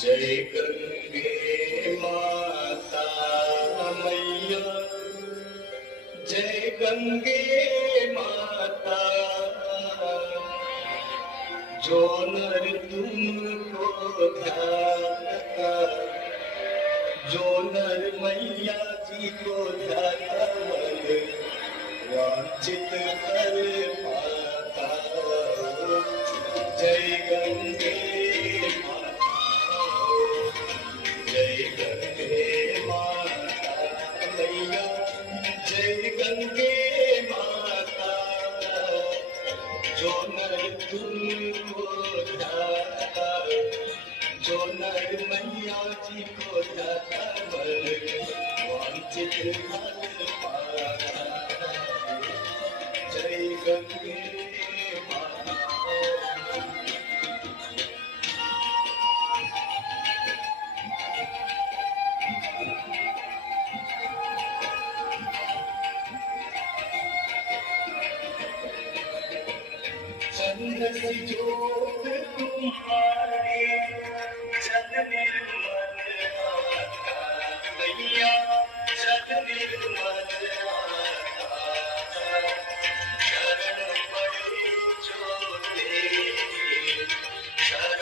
जय गंगे माता मैया, जय गंगे माता। जो नर तुमको ध्याता, जो नर मैया जी को ध्याता, वांछित फल पाता। जय गंगे माता, जय गंगे माता मैया, जय गंगे माता। जो नर तुमको ध्याता, जो नर मैया जी को ध्याता, वांछित फल पाता। जय गंगे माता। चंद्र सी ज्योत तुम्हारी, जग निर्मल मैया, जग निर्मल